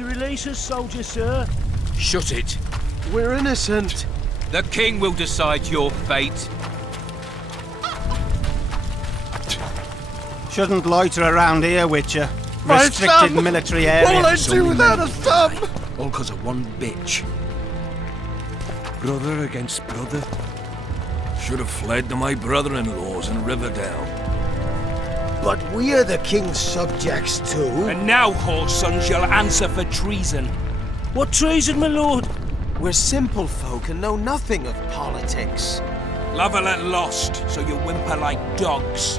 you release us, soldier, sir? Shut it. We're innocent. The king will decide your fate. Shouldn't loiter around here, Witcher. My Restricted thumb! military area. What'll I do without a thumb? All because of one bitch. Brother against brother. Should have fled to my brother-in-law's in Riverdale. But we're the king's subjects too. And now, whoreson, you'll answer for treason. What treason, my lord? We're simple folk and know nothing of politics. Lavalette lost, so you whimper like dogs.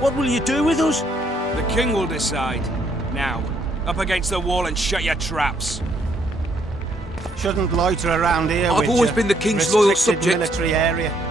What will you do with us? The king will decide. Now, up against the wall and shut your traps. Shouldn't loiter around here, I've Witcher. always been the king's loyal Restricted subject. military area.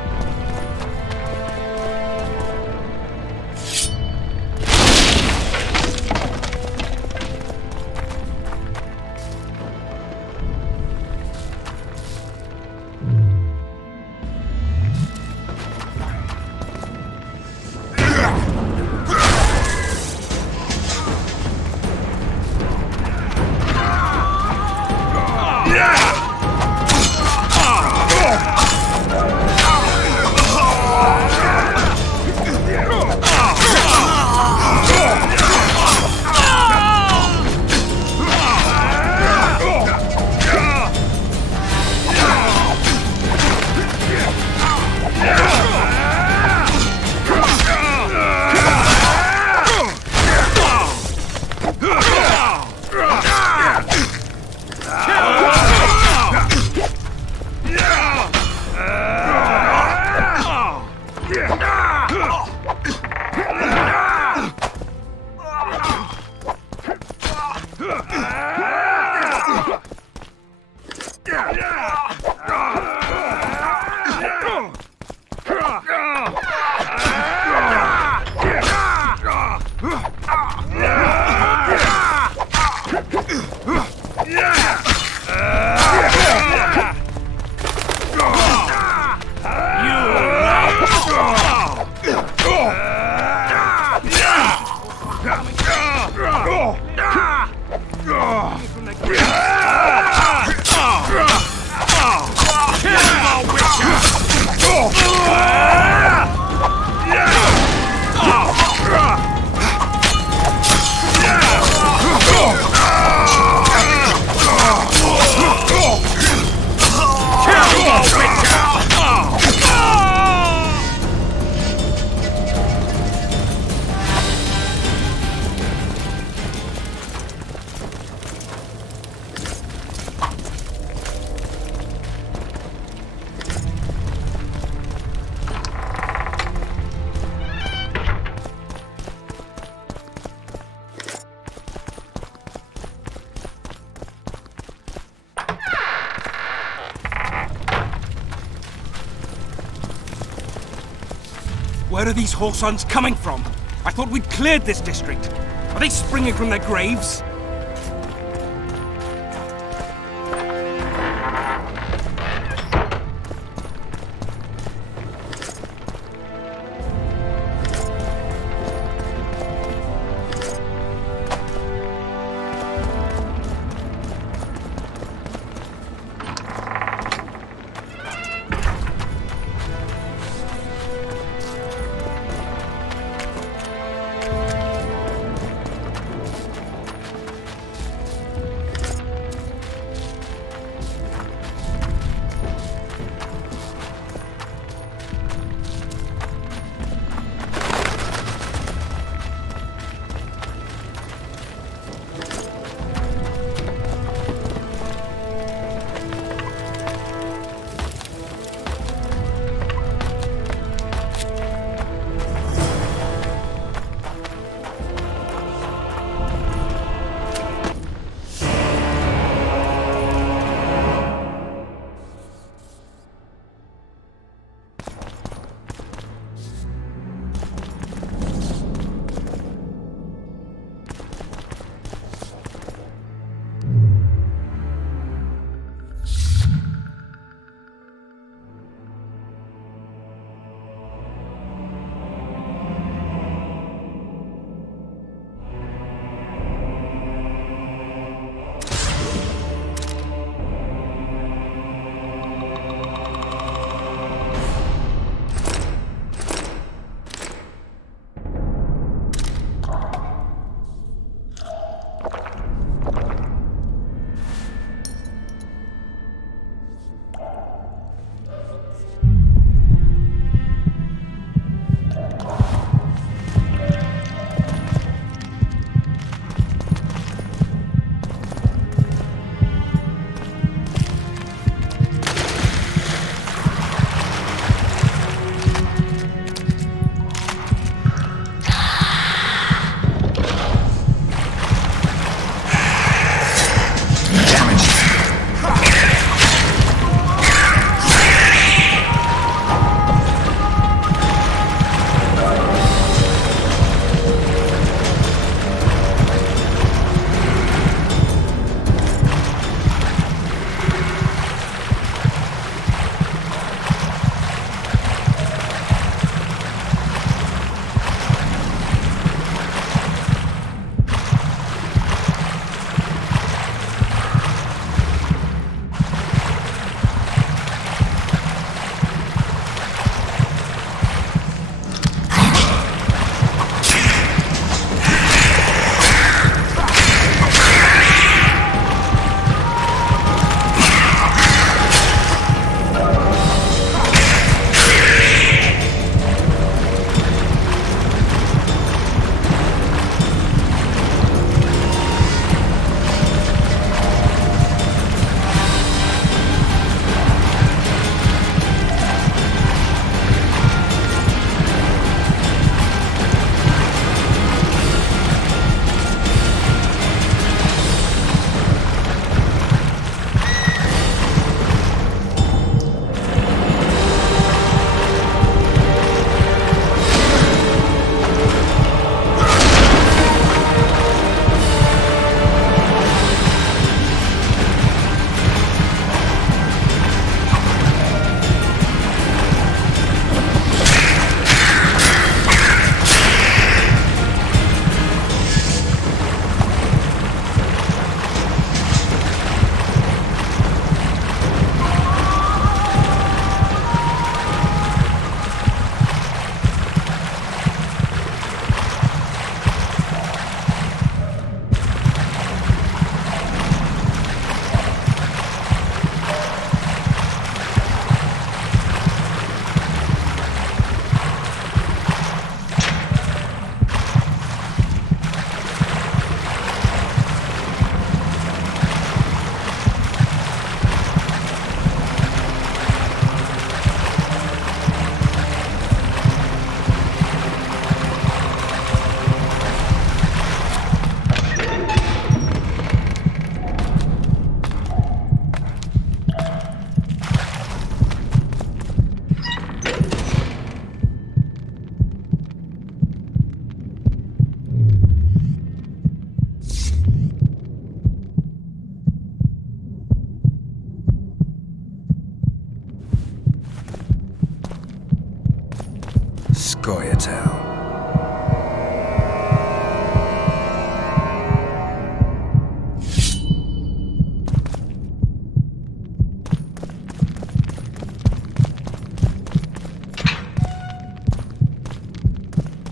Where are these whoresons coming from? I thought we'd cleared this district. Are they springing from their graves?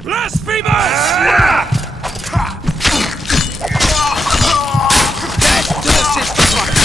Blasphemers! Death to the sister!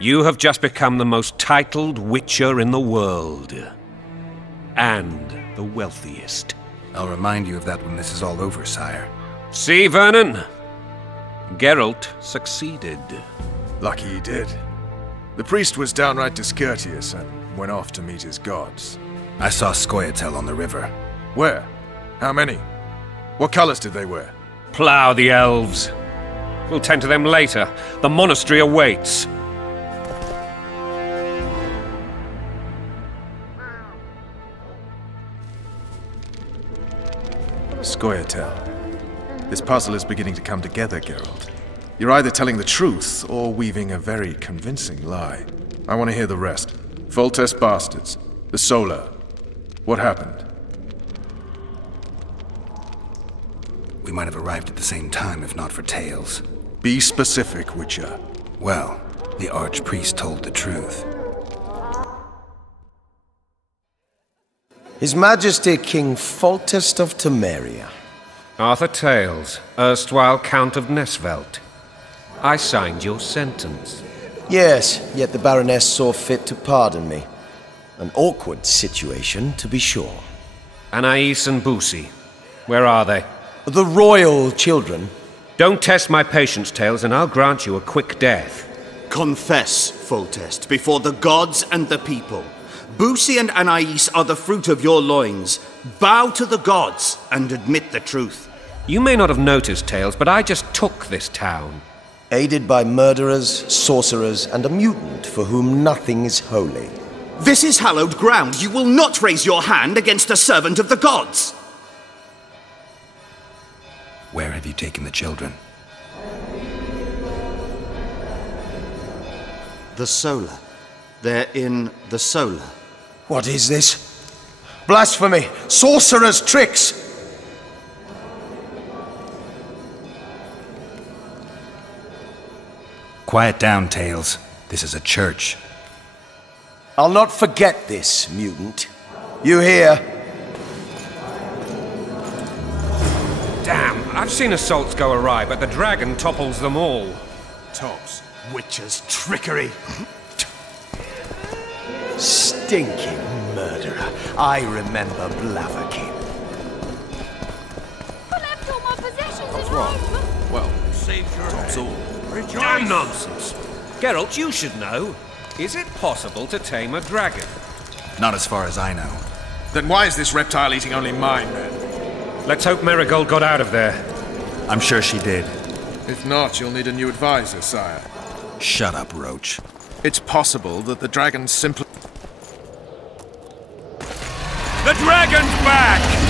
You have just become the most titled Witcher in the world. And the wealthiest. I'll remind you of that when this is all over, sire. See, Vernon? Geralt succeeded. Lucky he did. The priest was downright discourteous and went off to meet his gods. I saw Scoia'tael on the river. Where? How many? What colors did they wear? Plough the elves. We'll tend to them later. The monastery awaits. Scoia'tael. This puzzle is beginning to come together, Geralt. You're either telling the truth or weaving a very convincing lie. I want to hear the rest. Foltest bastards. The Solar. What happened? We might have arrived at the same time if not for tales. Be specific, Witcher. Well, the archpriest told the truth. His Majesty King Foltest of Temeria. Arthur Tales, erstwhile Count of Nesvelt. I signed your sentence. Yes, yet the Baroness saw fit to pardon me. An awkward situation, to be sure. Anais and Boussy, where are they? The royal children. Don't test my patience, Tales, and I'll grant you a quick death. Confess, Foltest, before the gods and the people. Boussy and Anais are the fruit of your loins. Bow to the gods and admit the truth. You may not have noticed, Tales, but I just took this town. Aided by murderers, sorcerers, and a mutant for whom nothing is holy. This is hallowed ground. You will not raise your hand against a servant of the gods. Where have you taken the children? The Solar. They're in the Solar. What is this? Blasphemy! Sorcerer's tricks! Quiet down, Tales. This is a church. I'll not forget this, mutant. You hear? Damn, I've seen assaults go awry, but the dragon topples them all. Tops. Witcher's trickery. Stinking murderer. I remember Blaviken. I left all my possessions at home. Well, Saved your that's all. Damn nonsense! Geralt, you should know. Is it possible to tame a dragon? Not as far as I know. Then why is this reptile eating only my men? Let's hope Marigold got out of there. I'm sure she did. If not, you'll need a new advisor, sire. Shut up, Roach. It's possible that the dragon simply... The dragon's back!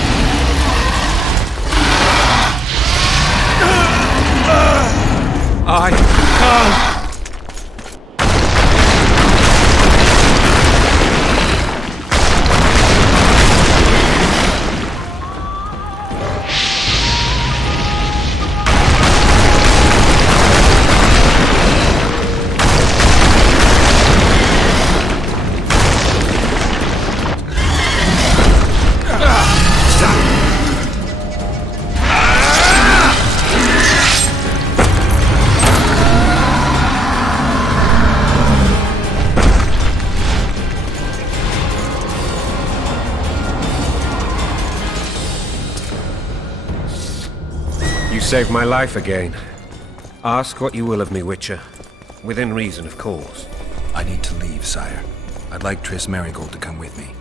You saved my life again. Ask what you will of me, Witcher. Within reason, of course. I need to leave, sire. I'd like Triss Marigold to come with me.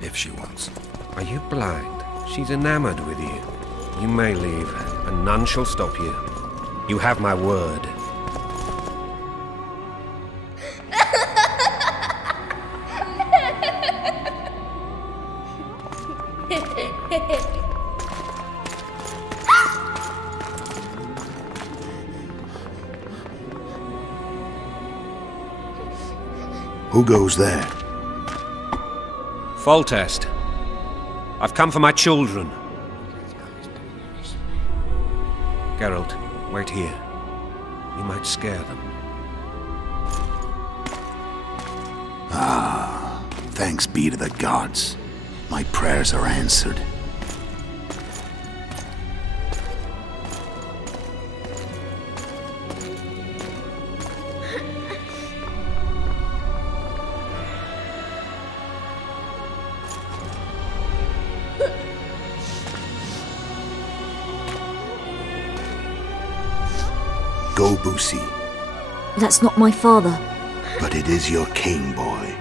If she wants. Are you blind? She's enamored with you. You may leave, and none shall stop you. You have my word. Who goes there? Foltest. I've come for my children. Geralt, wait here. We might scare them. Ah, thanks be to the gods. My prayers are answered. Go, Boosie. That's not my father. But it is your king, boy.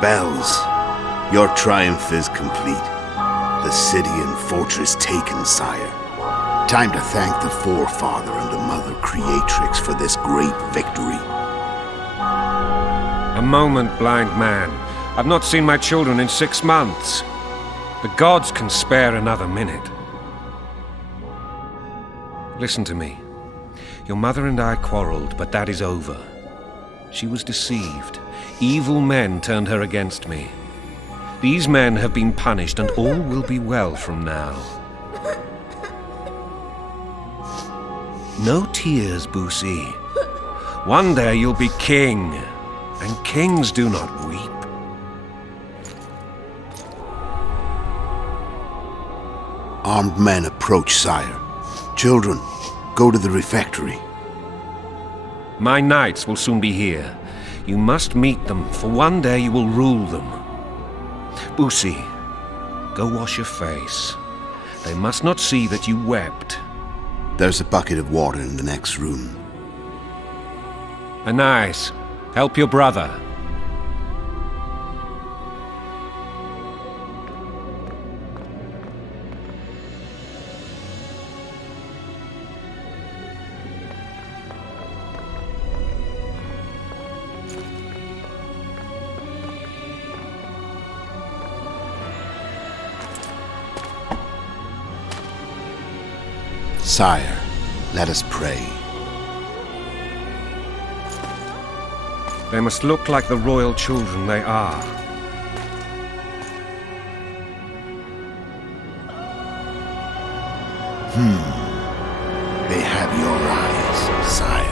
Bells, your triumph is complete. The city and fortress taken, sire. Time to thank the forefather and the mother creatrix for this great victory. A moment, blind man. I've not seen my children in 6 months. The gods can spare another minute. Listen to me. Your mother and I quarreled, but that is over. She was deceived. Evil men turned her against me. These men have been punished, and all will be well from now. No tears, Boosie. One day you'll be king, and kings do not weep. Armed men approach, sire. Children, go to the refectory. My knights will soon be here. You must meet them, for one day you will rule them. Boosie, go wash your face. They must not see that you wept. There's a bucket of water in the next room. Anais, help your brother. Sire, let us pray. They must look like the royal children they are. They have your eyes, sire.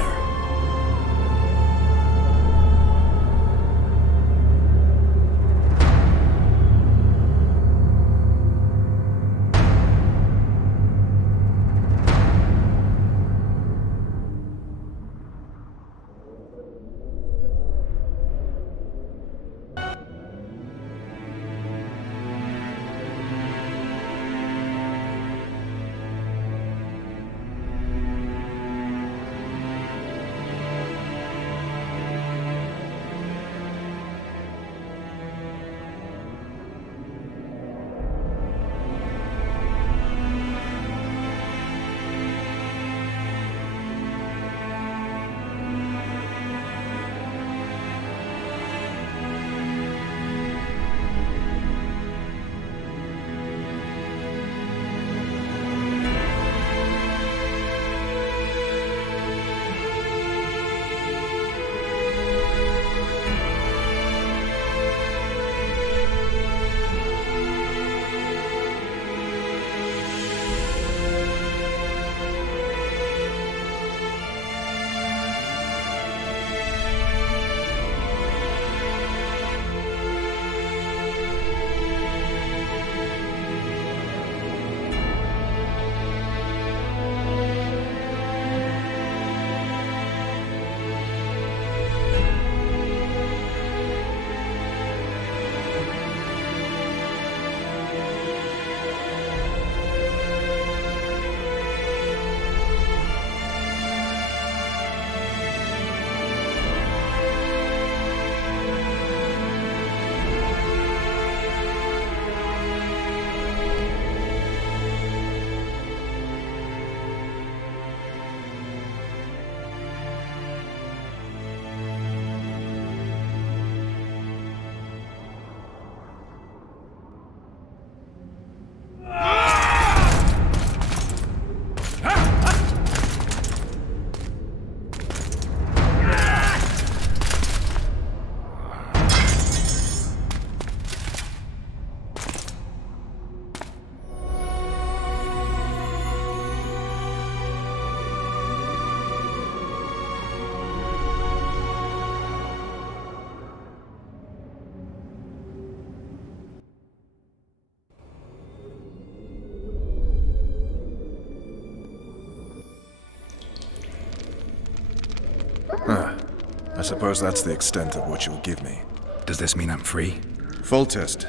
I suppose that's the extent of what you'll give me. Does this mean I'm free? Foltest,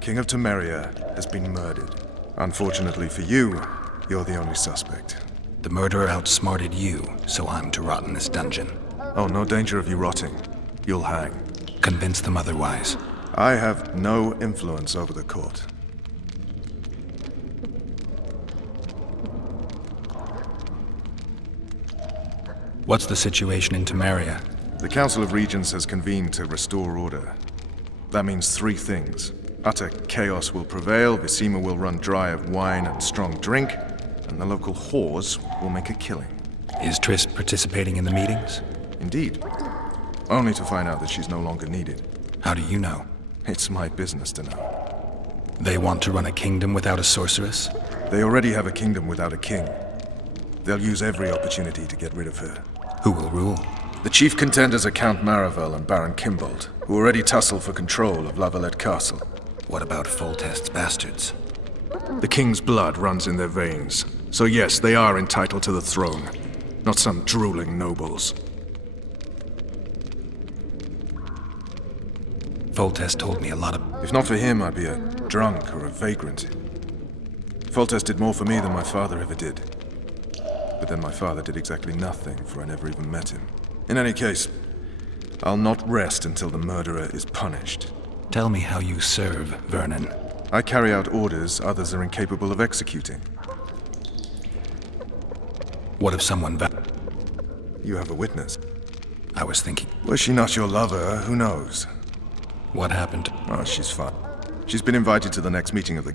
King of Temeria, has been murdered. Unfortunately for you, you're the only suspect. The murderer outsmarted you, so I'm to rot in this dungeon. Oh, no danger of you rotting. You'll hang. Convince them otherwise. I have no influence over the court. What's the situation in Temeria? The Council of Regents has convened to restore order. That means three things. Utter chaos will prevail, Visima will run dry of wine and strong drink, and the local whores will make a killing. Is Triss participating in the meetings? Indeed. Only to find out that she's no longer needed. How do you know? It's my business to know. They want to run a kingdom without a sorceress? They already have a kingdom without a king. They'll use every opportunity to get rid of her. Who will rule? The chief contenders are Count Maravel and Baron Kimbold, who already tussle for control of Lavalette Castle. What about Foltest's bastards? The king's blood runs in their veins, so yes, they are entitled to the throne. Not some drooling nobles. Foltest told me a lot of... If not for him, I'd be a drunk or a vagrant. Foltest did more for me than my father ever did. But then my father did exactly nothing, for I never even met him. In any case, I'll not rest until the murderer is punished. Tell me how you serve, Vernon. I carry out orders others are incapable of executing. What if someone You have a witness. I was thinking... Was she not your lover? Who knows? What happened? Oh, she's fine. She's been invited to the next meeting of the...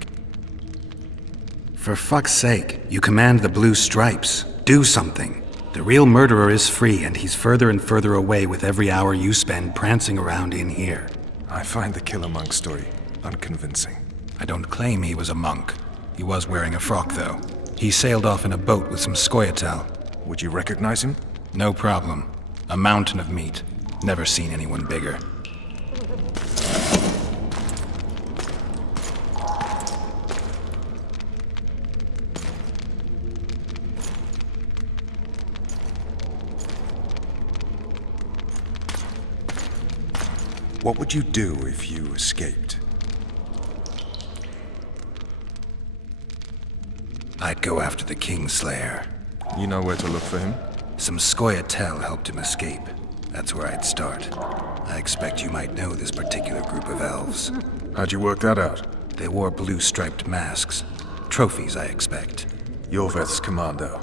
For fuck's sake, you command the Blue Stripes. Do something. The real murderer is free, and he's further and further away with every hour you spend prancing around in here. I find the Killer Monk story unconvincing. I don't claim he was a monk. He was wearing a frock, though. He sailed off in a boat with some Scoia'tael. Would you recognize him? No problem. A mountain of meat. Never seen anyone bigger. What would you do if you escaped? I'd go after the Kingslayer. You know where to look for him? Some Scoia'tael helped him escape. That's where I'd start. I expect you might know this particular group of elves. How'd you work that out? They wore blue-striped masks. Trophies, I expect. Yorveth's commando.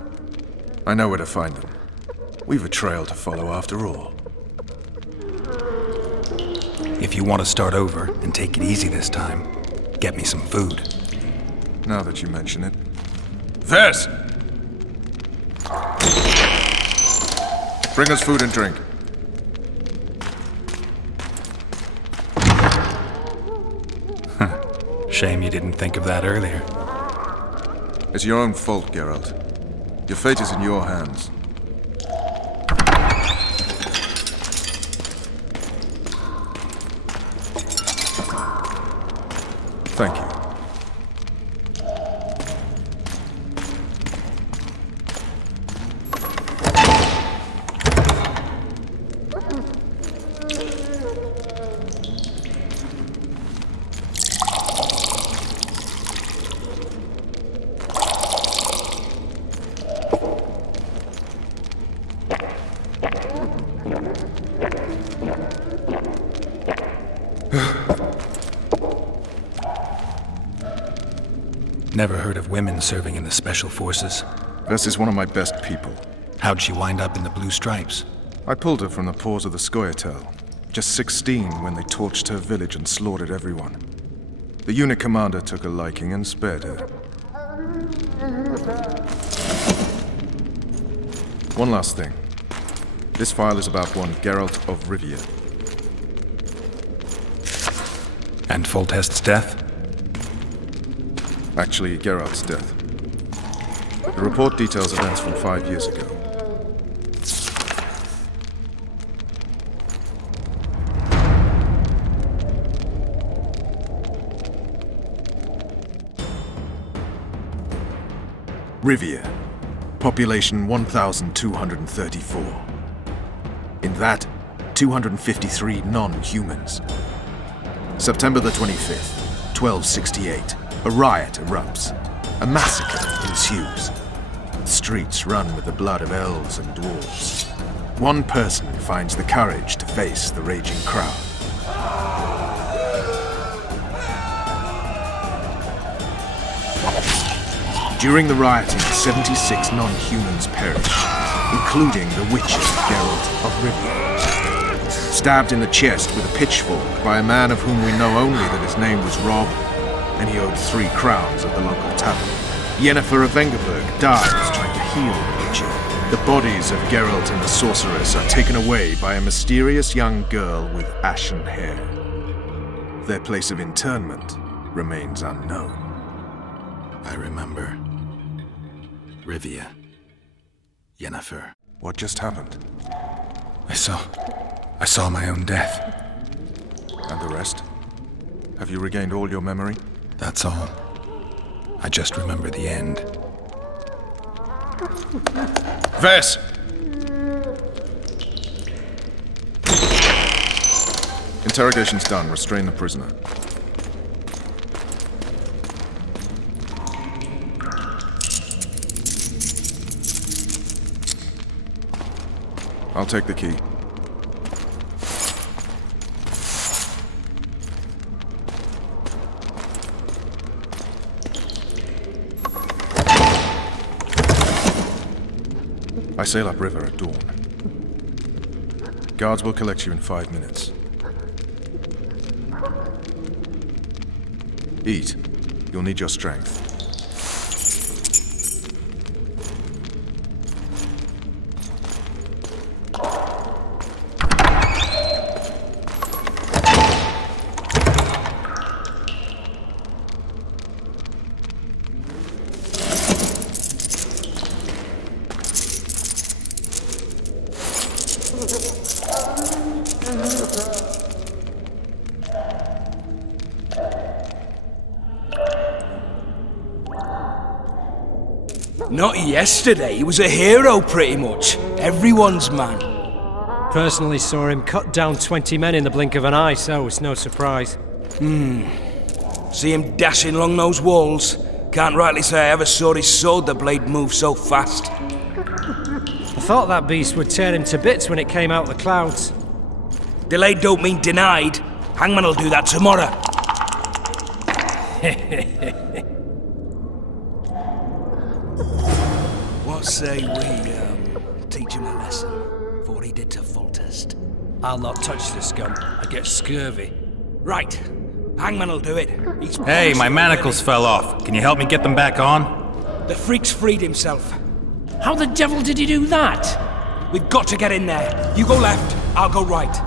I know where to find them. We've a trail to follow after all. If you want to start over and take it easy this time, get me some food. Now that you mention it. Vez! Bring us food and drink. Shame you didn't think of that earlier. It's your own fault, Geralt. Your fate is in your hands. Thank you. Never heard of women serving in the Special Forces. Vess is one of my best people. How'd she wind up in the Blue Stripes? I pulled her from the paws of the Scoia'tael. Just 16 when they torched her village and slaughtered everyone. The unit commander took a liking and spared her. One last thing. This file is about one Geralt of Rivia. And Foltest's death? Actually, Geralt's death. The report details events from 5 years ago. Rivia. Population 1,234. In that, 253 non-humans. September the 25th, 1268. A riot erupts. A massacre ensues. The streets run with the blood of elves and dwarves. One person finds the courage to face the raging crowd. During the rioting, 76 non-humans perished, including the Witcher, Geralt of Rivia. Stabbed in the chest with a pitchfork by a man of whom we know only that his name was Rob, and he owed 3 crowns at the local tavern. Yennefer of Vengerberg dies trying to heal the Witcher. The bodies of Geralt and the sorceress are taken away by a mysterious young girl with ashen hair. Their place of interment remains unknown. I remember. Rivia. Yennefer. What just happened? I saw my own death. And the rest? Have you regained all your memory? That's all. I just remember the end. Vess! Interrogation's done. Restrain the prisoner. I'll take the key. I sail upriver at dawn. Guards will collect you in 5 minutes. Eat. You'll need your strength. Not yesterday, he was a hero pretty much. Everyone's man. Personally saw him cut down 20 men in the blink of an eye, so it's no surprise. See him dashing along those walls? Can't rightly say I ever saw his sword the blade move so fast. I thought that beast would tear him to bits when it came out of the clouds. Delayed don't mean denied. Hangman'll do that tomorrow. What say we, teach him a lesson for what he did to Foltest? I'll not touch this scum. I get scurvy. Right. Hangman'll do it. Hey, my manacles fell off. Can you help me get them back on? The freak's freed himself. How the devil did he do that? We've got to get in there. You go left, I'll go right.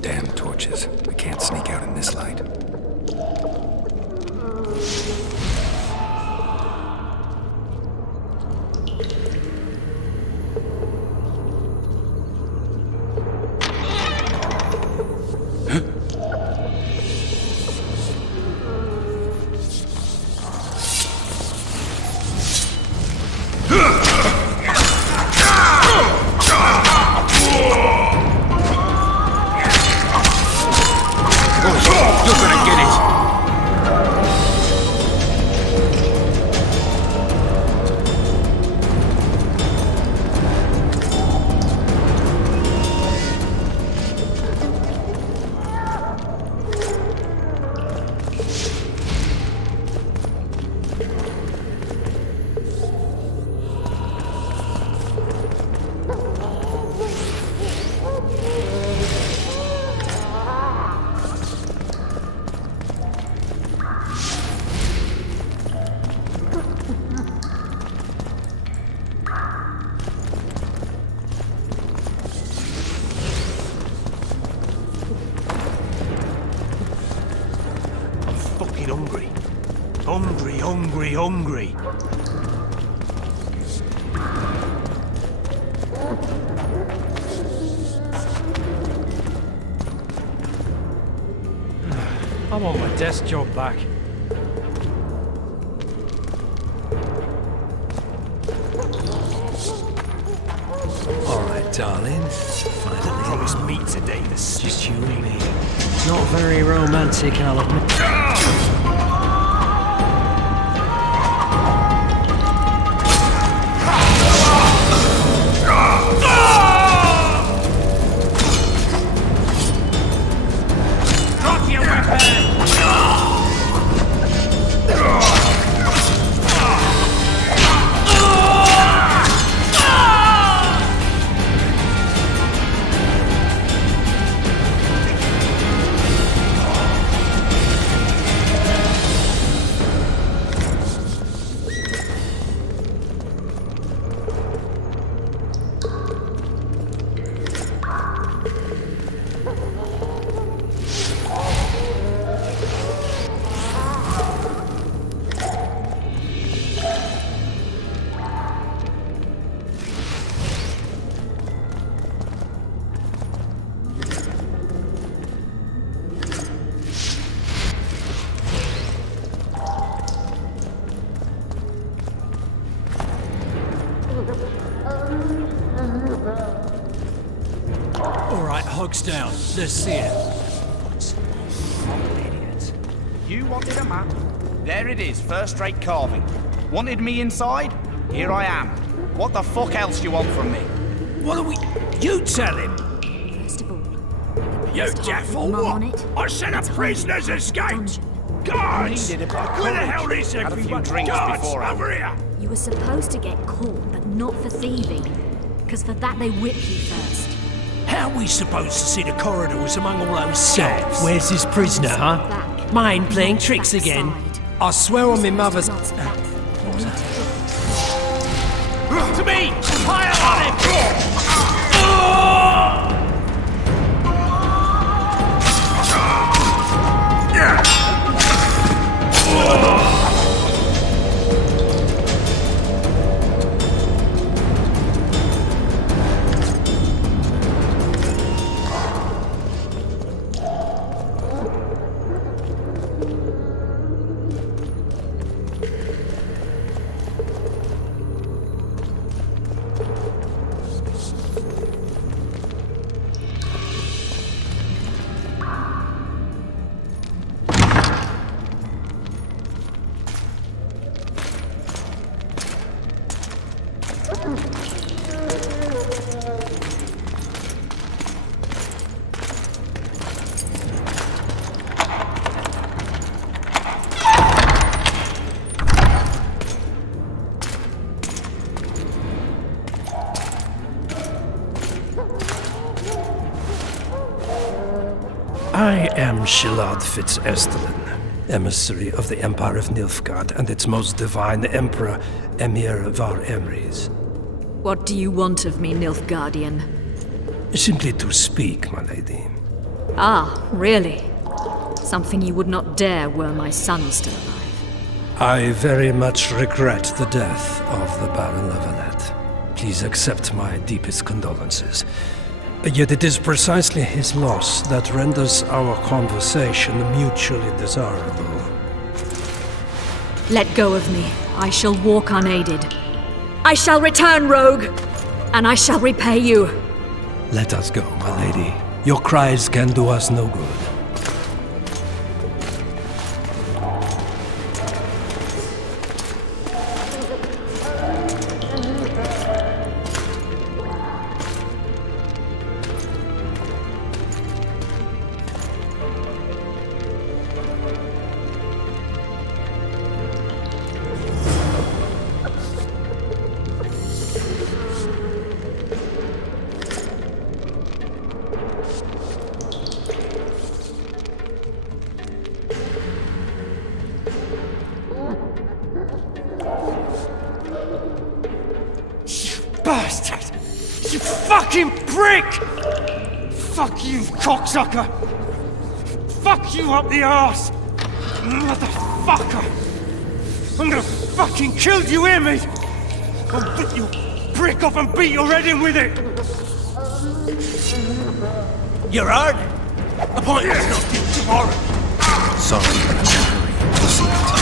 Damn torches. We can't sneak out in this light. You're gonna get it! Hungry. Hungry, hungry, hungry. I want my desk job back. Alright, darling. Finally. Promised meat today, the just you and me. Not very romantic, I'll admit. Alright, hogs down. Let's see it. Idiot. You wanted a map? There it is, first-rate carving. Wanted me inside? Here I am. What the fuck else do you want from me? What are we... You tell him! First of all, You deaf or what? I said a prisoner's escaped! Guards! Needed a bit of Where the courage. hell is Had a few everyone? drinks Guards, beforehand. over here! you were supposed to get caught, but not for thieving. Because for that they whip you first. How are we supposed to see the corridors among all those cells? Where's this prisoner, huh? Back. Mind playing Not tricks again? backside. I swear on my mother's... Lots of back. To me! Fire on him! am Shilard Fitz-Estelin, emissary of the Empire of Nilfgaard and its most divine Emperor, Emir Var Emrys. What do you want of me, Nilfgaardian? Simply to speak, my lady. Ah, really? Something you would not dare were my son still alive. I very much regret the death of the Baron Levenet. Please accept my deepest condolences. Yet it is precisely his loss that renders our conversation mutually desirable. Let go of me. I shall walk unaided. I shall return, rogue! And I shall repay you. Let us go, my lady. Your cries can do us no good. Bastard! You fucking prick! Fuck you, cocksucker! Fuck you up the arse! Motherfucker! I'm gonna fucking kill you, hear me? I'll rip your prick off and beat your head in with it! You're hard? Appointment's not due tomorrow. Sorry, but I'm not hurry. We'll see it.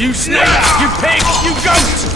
You snake! You pig! You goat!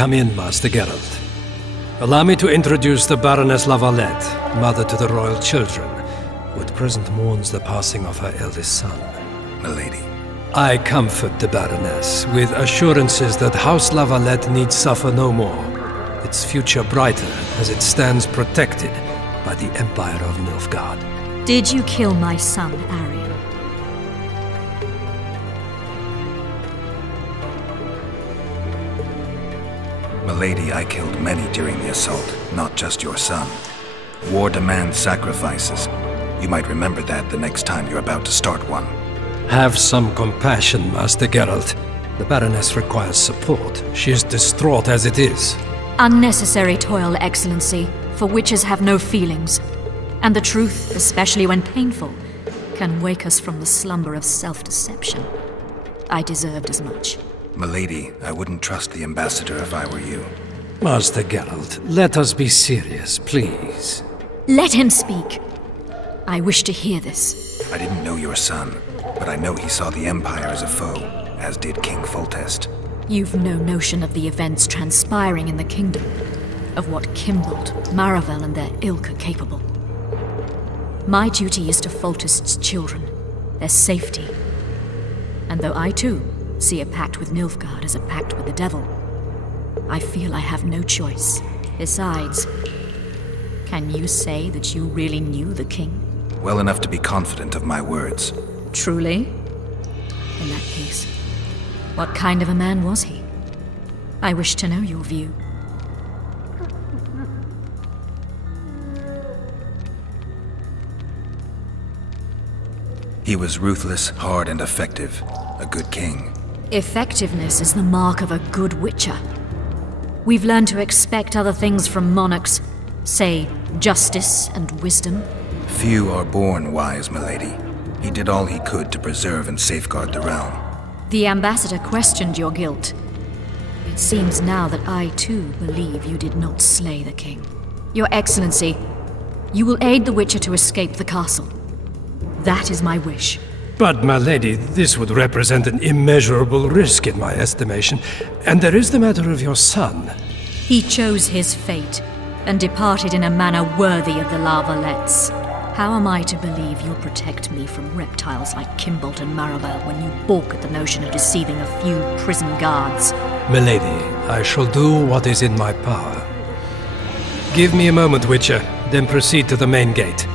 Come in, Master Geralt. Allow me to introduce the Baroness Lavalette, mother to the royal children, who at present mourns the passing of her eldest son. Milady. I comfort the Baroness with assurances that House Lavalette need suffer no more, its future brighter as it stands protected by the Empire of Nilfgaard. Did you kill my son, Ariel? Milady, I killed many during the assault, not just your son. War demands sacrifices. You might remember that the next time you're about to start one. Have some compassion, Master Geralt. The Baroness requires support. She is distraught as it is. Unnecessary toil, Excellency, for witches have no feelings. And the truth, especially when painful, can wake us from the slumber of self-deception. I deserved as much. Milady, I wouldn't trust the ambassador if I were you. Master Geralt, let us be serious, please. Let him speak. I wish to hear this. I didn't know your son, but I know he saw the Empire as a foe, as did King Foltest. You've no notion of the events transpiring in the kingdom, of what Kimbold, Maravel, and their ilk are capable. My duty is to Foltest's children, their safety. And though I too see a pact with Nilfgaard as a pact with the devil, I feel I have no choice. Besides, can you say that you really knew the king? Well enough to be confident of my words. Truly? In that case, what kind of a man was he? I wish to know your view. He was ruthless, hard, and effective. A good king. Effectiveness is the mark of a good witcher. We've learned to expect other things from monarchs, say, justice and wisdom. Few are born wise, milady. He did all he could to preserve and safeguard the realm. The ambassador questioned your guilt. It seems now that I too believe you did not slay the king. Your Excellency, you will aid the Witcher to escape the castle. That is my wish. But, my lady, this would represent an immeasurable risk in my estimation. And there is the matter of your son. He chose his fate, and departed in a manner worthy of the Lavalettes. How am I to believe you'll protect me from reptiles like Kimbold and Maribel when you balk at the notion of deceiving a few prison guards? Milady, I shall do what is in my power. Give me a moment, Witcher, then proceed to the main gate.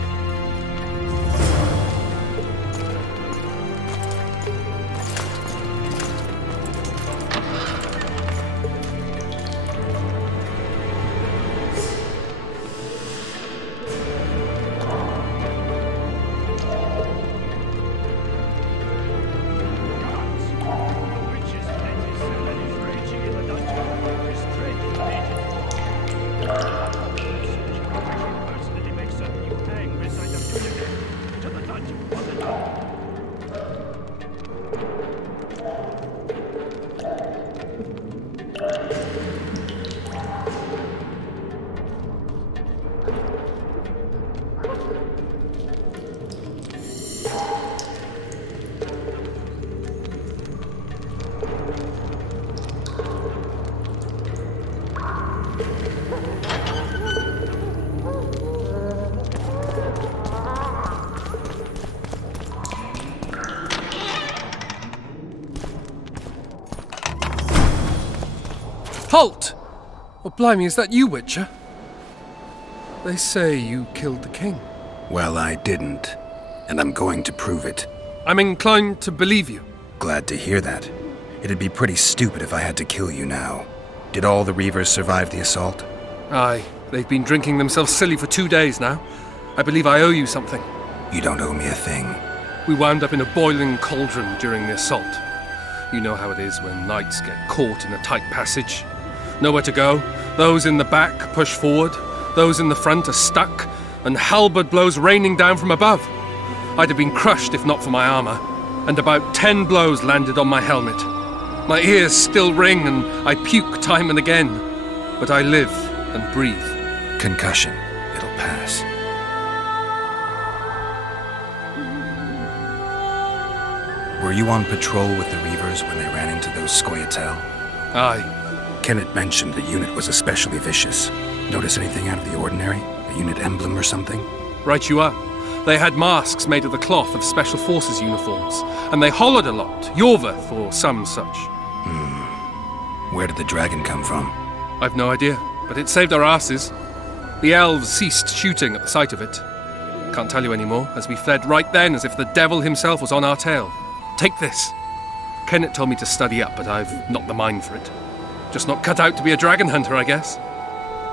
Halt! Oh, blimey, is that you, Witcher? They say you killed the king. Well, I didn't. And I'm going to prove it. I'm inclined to believe you. Glad to hear that. It'd be pretty stupid if I had to kill you now. Did all the Reavers survive the assault? Aye. They've been drinking themselves silly for 2 days now. I believe I owe you something. You don't owe me a thing. We wound up in a boiling cauldron during the assault. You know how it is when knights get caught in a tight passage. Nowhere to go. Those in the back push forward. Those in the front are stuck. And halberd blows raining down from above. I'd have been crushed if not for my armor. And about 10 blows landed on my helmet. My ears still ring and I puke time and again. But I live and breathe. Concussion. It'll pass. Were you on patrol with the Reavers when they ran into those Scoia'tael? Aye. Kenneth mentioned the unit was especially vicious. Notice anything out of the ordinary? A unit emblem or something? Right you are. They had masks made of the cloth of Special Forces uniforms, and they hollered a lot, Yorvath or some such. Where did the dragon come from? I've no idea, but it saved our asses. The elves ceased shooting at the sight of it. Can't tell you anymore, as we fled right then as if the devil himself was on our tail. Take this. Kenneth told me to study up, but I've not the mind for it. Just not cut out to be a dragon hunter, I guess.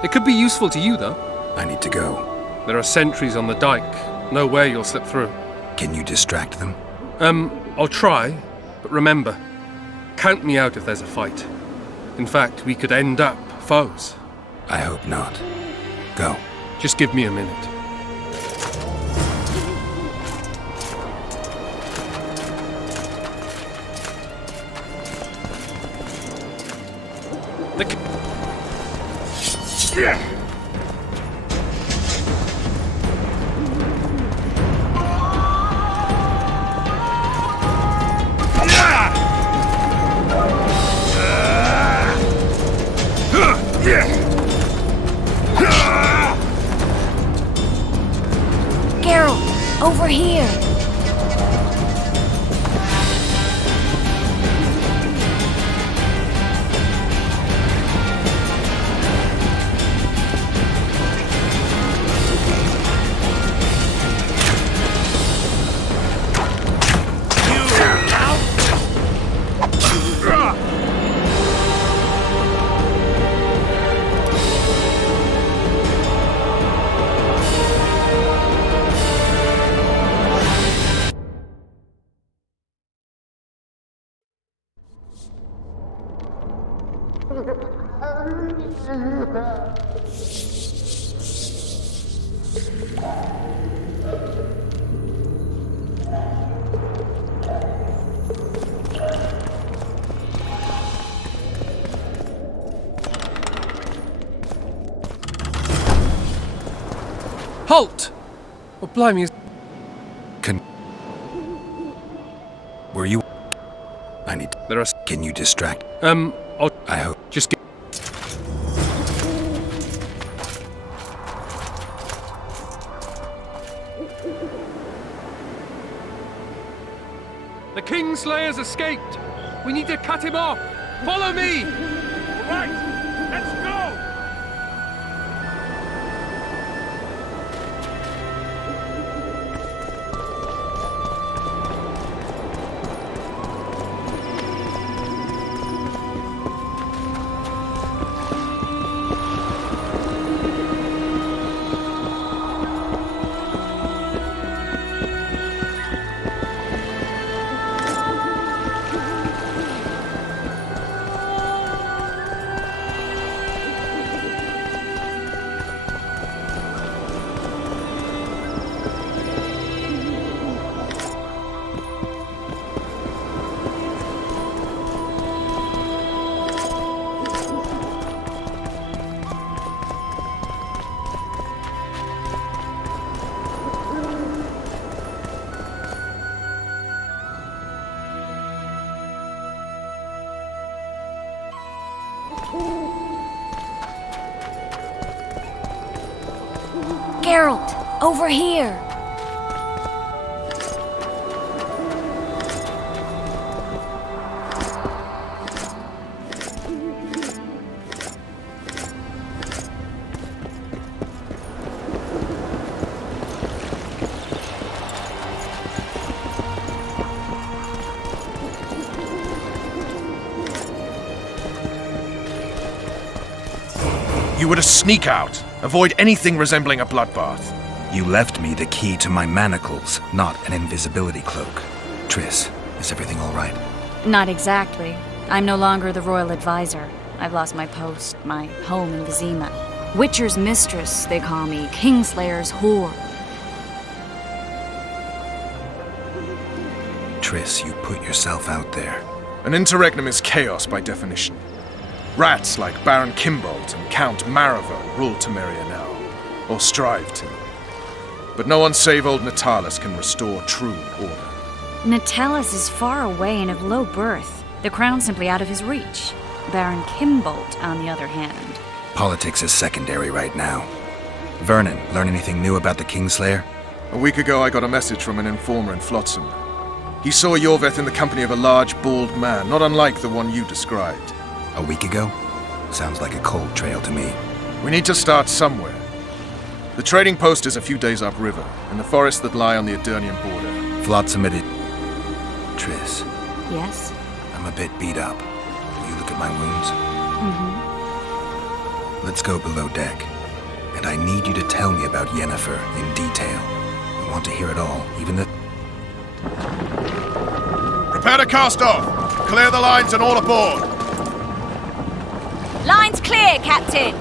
It could be useful to you, though. I need to go. There are sentries on the dike. No way you'll slip through. Can you distract them? I'll try, but remember, count me out if there's a fight. In fact, we could end up foes. I hope not. Go. Just give me a minute. Geralt, over here. Halt! Oh, blimey. Were you... I need... There are... Can you distract... I hope... Just get... The Kingslayer's escaped! We need to cut him off! Follow me! Right! Let's go! Geralt, over here. You were to sneak out. Avoid anything resembling a bloodbath. You left me the key to my manacles, not an invisibility cloak. Triss, is everything all right? Not exactly. I'm no longer the royal advisor. I've lost my post, my home in Vizima. Witcher's mistress, they call me. Kingslayer's whore. Triss, you put yourself out there. An interregnum is chaos by definition. Rats like Baron Kimbold and Count Maravel rule Temeria now, or strive to. But no one save old Natalis can restore true order. Natalis is far away and of low birth. The crown's simply out of his reach. Baron Kimbolt, on the other hand. Politics is secondary right now. Vernon, learn anything new about the Kingslayer? A week ago I got a message from an informer in Flotsam. He saw Yorveth in the company of a large, bald man, not unlike the one you described. A week ago? Sounds like a cold trail to me. We need to start somewhere. The trading post is a few days upriver, in the forests that lie on the Edirnian border. Flotsam it. Triss. Yes? I'm a bit beat up. Will you look at my wounds? Mm-hmm. Let's go below deck. And I need you to tell me about Yennefer in detail. I want to hear it all, even the... Prepare to cast off! Clear the lines and all aboard! Lines clear, Captain!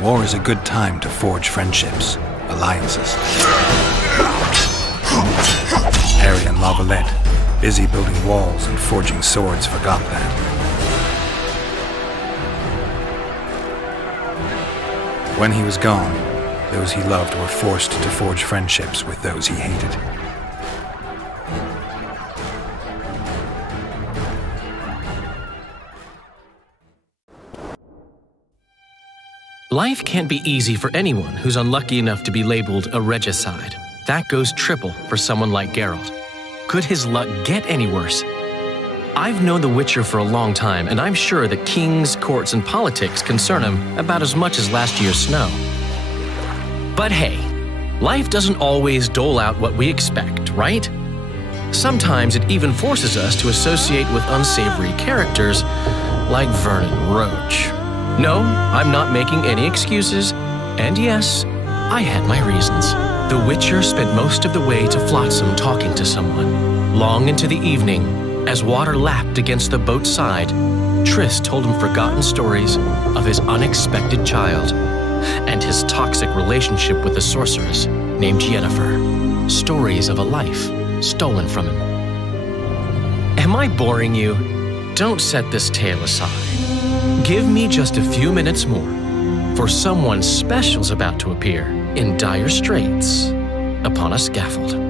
War is a good time to forge friendships, alliances. Harry and Lavalette, busy building walls and forging swords for Gotland. When he was gone, those he loved were forced to forge friendships with those he hated. Life can't be easy for anyone who's unlucky enough to be labeled a regicide. That goes triple for someone like Geralt. Could his luck get any worse? I've known the Witcher for a long time, and I'm sure that kings, courts, and politics concern him about as much as last year's snow. But hey, life doesn't always dole out what we expect, right? Sometimes it even forces us to associate with unsavory characters like Vernon Roach. No, I'm not making any excuses, and yes, I had my reasons. The Witcher spent most of the way to Flotsam talking to someone. Long into the evening, as water lapped against the boat's side, Triss told him forgotten stories of his unexpected child and his toxic relationship with a sorceress named Yennefer. Stories of a life stolen from him. Am I boring you? Don't set this tale aside. Give me just a few minutes more, for someone special's about to appear in dire straits upon a scaffold.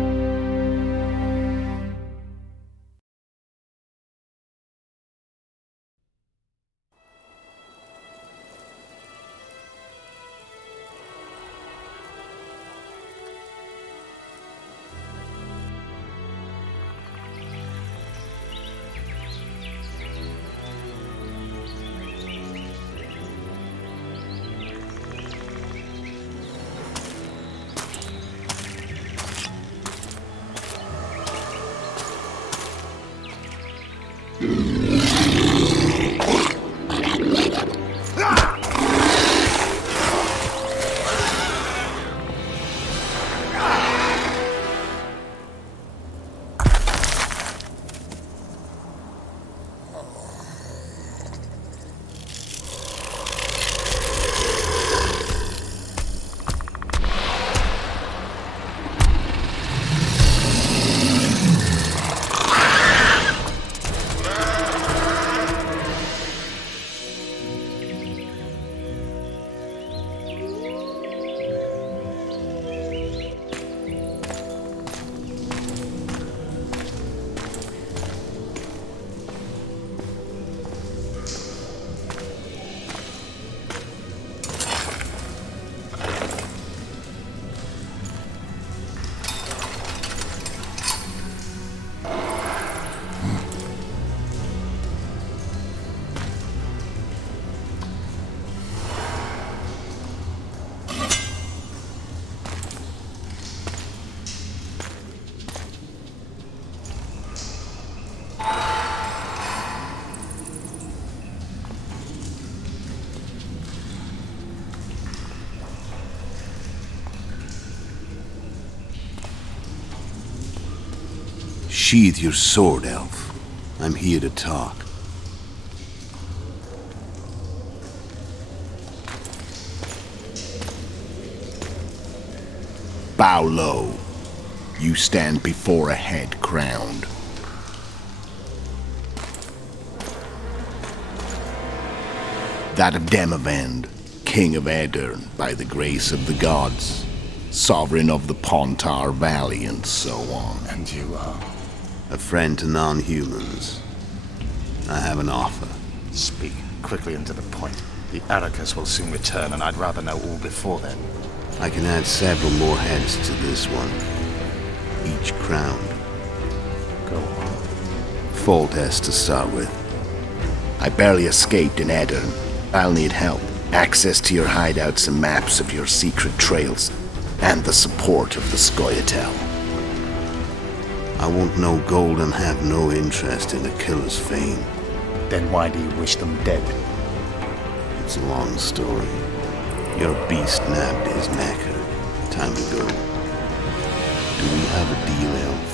Sheathe your sword, Elf. I'm here to talk. Bow low. You stand before a head crowned. That of Demavend, king of Aedirn, by the grace of the gods, sovereign of the Pontar Valley, and so on. And you are? A friend to non-humans. I have an offer. Speak quickly and to the point. The Arrakis will soon return, and I'd rather know all before then. I can add several more heads to this one, each crowned. Go on. Foltest to start with. I barely escaped in Aedirn. I'll need help. Access to your hideouts and maps of your secret trails, and the support of the Scoia'tael. I want no gold and have no interest in a killer's fame. Then why do you wish them dead? It's a long story. Your beast nabbed his knacker. Time to go. Do we have a deal, Elf?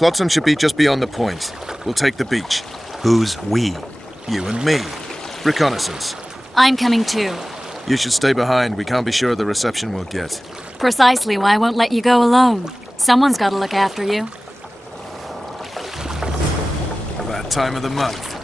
Flotsam should be just beyond the point. We'll take the beach. Who's we? You and me. Reconnaissance. I'm coming too. You should stay behind. We can't be sure of the reception we'll get. Precisely why I won't let you go alone. Someone's got to look after you. That time of the month.